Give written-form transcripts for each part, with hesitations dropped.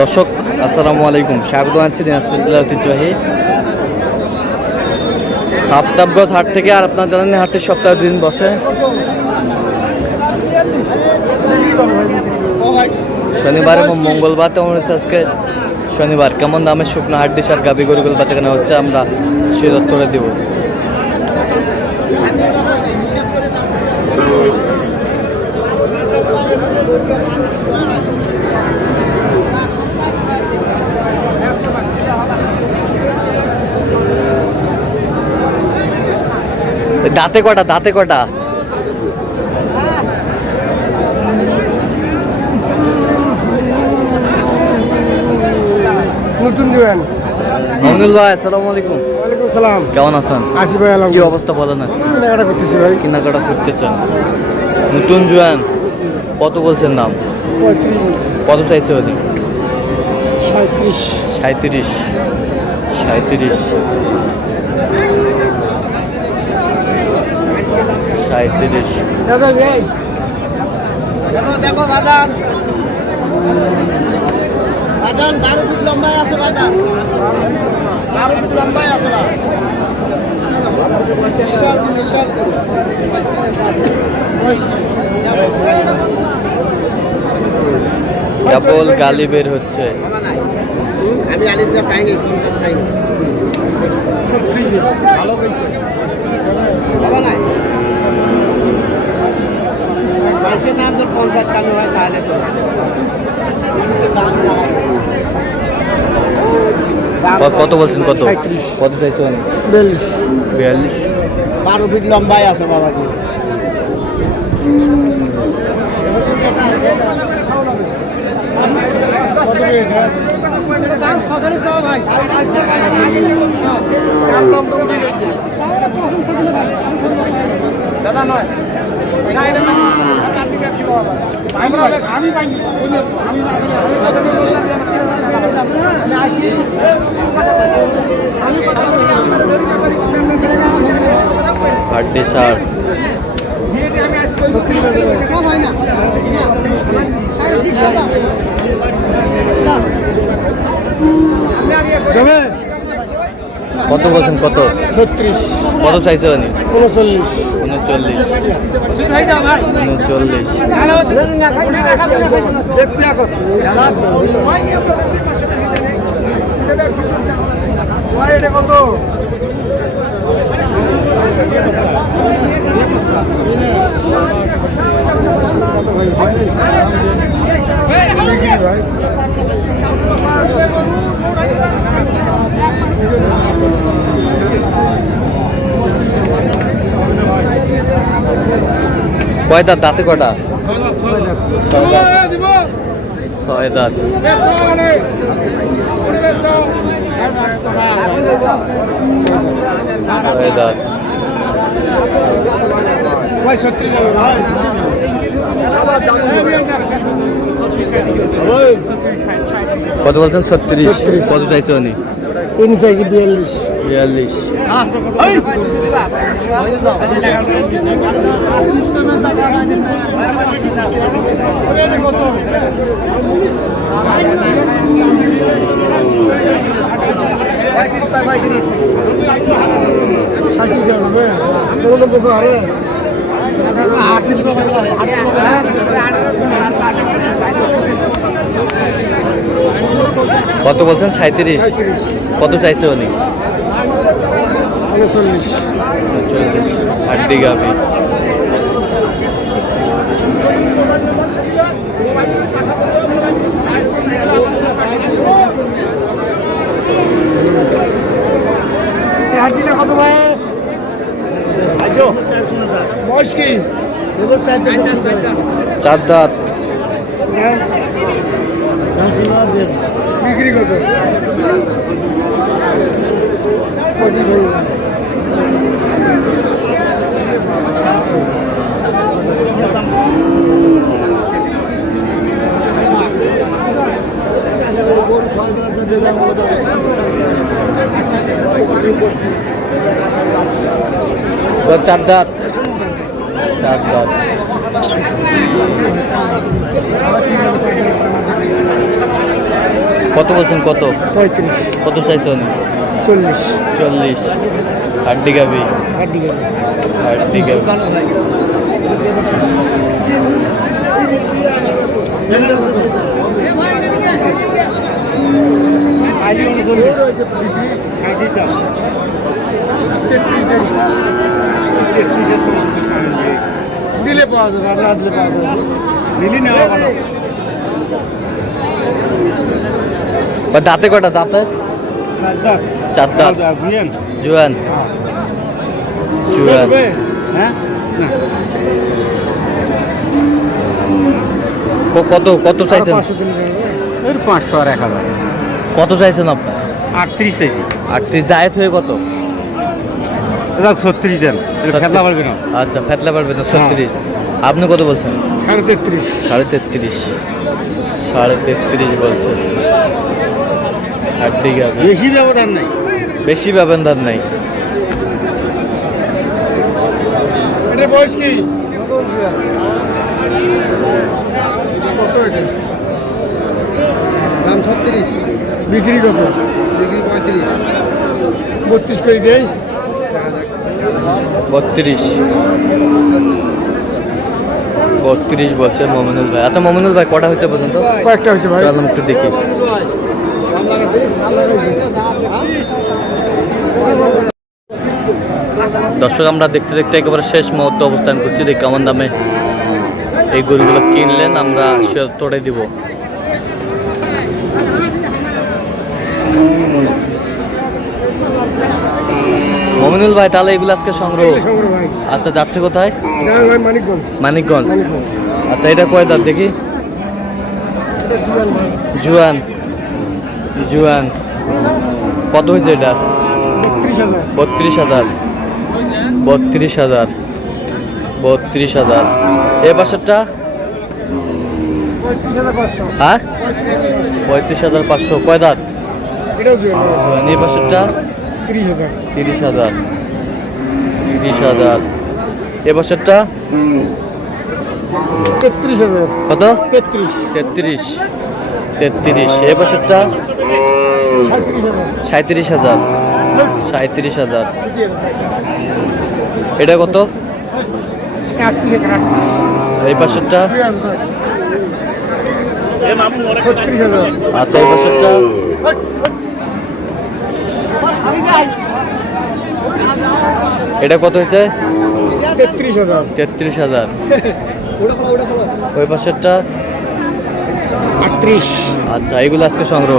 দর্শক আসসালামু আলাইকুম, স্বাগত আছি দিনাজপুর জেলার ঐতিহ্যবাহী আফতাবগঞ্জ হাট থেকে। আর আপনারা জানেন হাটটি সপ্তাহে 2 দিন বসে, শনিবার এবং মঙ্গলবার। তেমন আজকে শনিবার। কেমন দামের শুকনো হাড্ডি সার গাভী গরুগুলো বেচাকেনা হচ্ছে আমরা সেই তথ্যটা দেব। দাঁতে কটা? দাঁতে কটা? নতুন জোয়ান। মামুনুল ভাই আসসালামু আলাইকুম। ওয়ালাইকুম সালাম। কেমন আছেন? আসি ভাই, কি অবস্থা বলেন না? কেনাকাটা করতেছি ভাই। কেনাকাটা করতেছেন? নতুন জোয়ান কত বলছেন দাম? 35 বলছি। কত চাইছে ওদের? 37। 37। 37। 37। দাদা ভাই দেখো দেখো বাজার বাজার 12 ফুট লম্বায় আছে। বাজার 12 ফুট লম্বায় আছে। বিশাল বিশাল কেবল গালি বের হচ্ছে। আমি আলিদা চাইনি, 50 চাইনি। ভালো কইছে বাবা নাই পয়সা না তোর 50 চালু হয় তাহলে তো দাম কত বলছেন? কত কত চাইছে? 42। 42। 12 ফিট লম্বায় আছে বাবাজি। দাদা নয় হাড্ডি সার কত বলছেন? কত? 36। কত চাইছে উনি? 39। 39। 39। কত? কয় দাঁত? দাঁতে কটা? 6 দাঁত। 6 দাঁত। কত বলছেন? 36। কত চাইছে উনি? উনি চাইছি 42। 42। কত বলছেন? 37। কত চাইছে উনি? 39। 39। হাড্ডি গাভী। কত ভাই? বয়স কি? 4 দাঁত। বিক্রি কত? চার দাঁত। 4 দাঁত। কত বলছেন? কত 35, কত চাইছে উনি? 40, 40। হাড্ডি গাবি, হাড্ডি গাবি। হাড্ডি গাবি। দিলে পাওয়া যাবে, আর না দিলে পাওয়া যাবে। দিলি নেওয়া ভালো। বা দাঁতে কটা? দাঁতে চার দাঁত। জুয়ান, জুয়ান। হ্যাঁ কত কত চাইছেন? 500 আর 1000। কত চাইছেন আপনি? 38 চাইছি। 38 জায়েজ হয়ে কত? 36 দেন, ফেতলা পারবে না। আচ্ছা, ফেতলা পারবে না। 36। আপনি কত বলছেন? 33.5। 33.5। 33.5 বলছেন। হাড্ডি গাবি। বেশি ব্যবধান নাই। বেশি ব্যবধান নাই। এটা বয়স কি? কত এটা? দাম 36। বিক্রি কত? বিক্রি 35। 32 করে দেই। 32 বলছে মমিনুল ভাই। আচ্ছা মমিনুল ভাই, কটা হয়েছে পর্যন্ত? কয়েকটা হয়েছে ভাই। চলুন একটু দেখি। দর্শক, আমরা দেখতে দেখতে একেবারে শেষ মুহূর্তে অবস্থান করছি। দেখি কেমন দামে এই গরুগুলো কিনলেন, আমরা সে তোড়ে দিব। মমিনুল ভাই, তাহলে এগুলো আজকে সংগ্রহ। সংগ্রহ ভাই। আচ্ছা, যাচ্ছে কোথায়? জানেন ভাই, মানিকগঞ্জ। মানিকগঞ্জ। মানিকগঞ্জ। আচ্ছা, এটা কয় দাঁত দেখি? এটা জুয়ান ভাই। জুয়ান, জুয়ান। কত হয়েছে এটা? 30,000। 32,000। 32,000। 32,000। এ পাশেরটা? 35,500। হ্যাঁ, 35,500। কয় দাঁত? এটাও জুয়ান ভাই। জুয়ান। এ পাশেরটা? 30,000। 30,000। 30,000। এ পাশেরটা? 33,000। কত? 33। 33। 33। এ পাশেরটা? 37,000। 37,000। 37,000। এটা কত? 38,000। এই পাশেরটা? 36,000। আচ্ছা, এই পাশেরটা? এটা কত হয়েছে? 33,000। 33,000। ওই পাশেরটা? 38। আচ্ছা, এগুলো আজকে সংগ্রহ।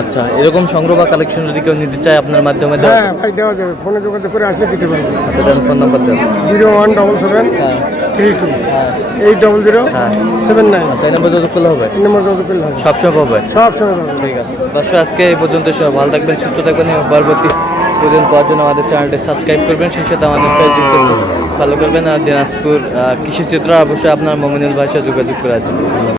আচ্ছা, এরকম সংগ্রহ বা কালেকশন যদি কেউ নিতে চায় আপনার মাধ্যমে দেওয়া হ্যাঁ ভাই, দেওয়া যাবে। ফোনে যোগাযোগ করে আসলে দিতে পারবো। আচ্ছা, দেন ফোন নাম্বার দেন। 0177 হ্যাঁ 32 হ্যাঁ 800 হ্যাঁ। 79। আচ্ছা, এই নাম্বার যোগাযোগ করলে হবে? এই নম্বর যোগাযোগ করলে হবে। সবসময় পাবে? সব সময় পাবে। ঠিক আছে দর্শক, আজকে এই পর্যন্ত। সব ভালো থাকবেন, সুস্থ থাকবেন এবং পরবর্তী প্রতিদিন পাওয়ার জন্য আমাদের চ্যানেলটি সাবস্ক্রাইব করবেন। সেই সাথে আমাদের ফেসবুক ফলো করবেন। আর দিনাজপুর কৃষি চিত্র অবশ্যই আপনার মমিনুল ভাইয়ের সাথে যোগাযোগ করে আসবেন।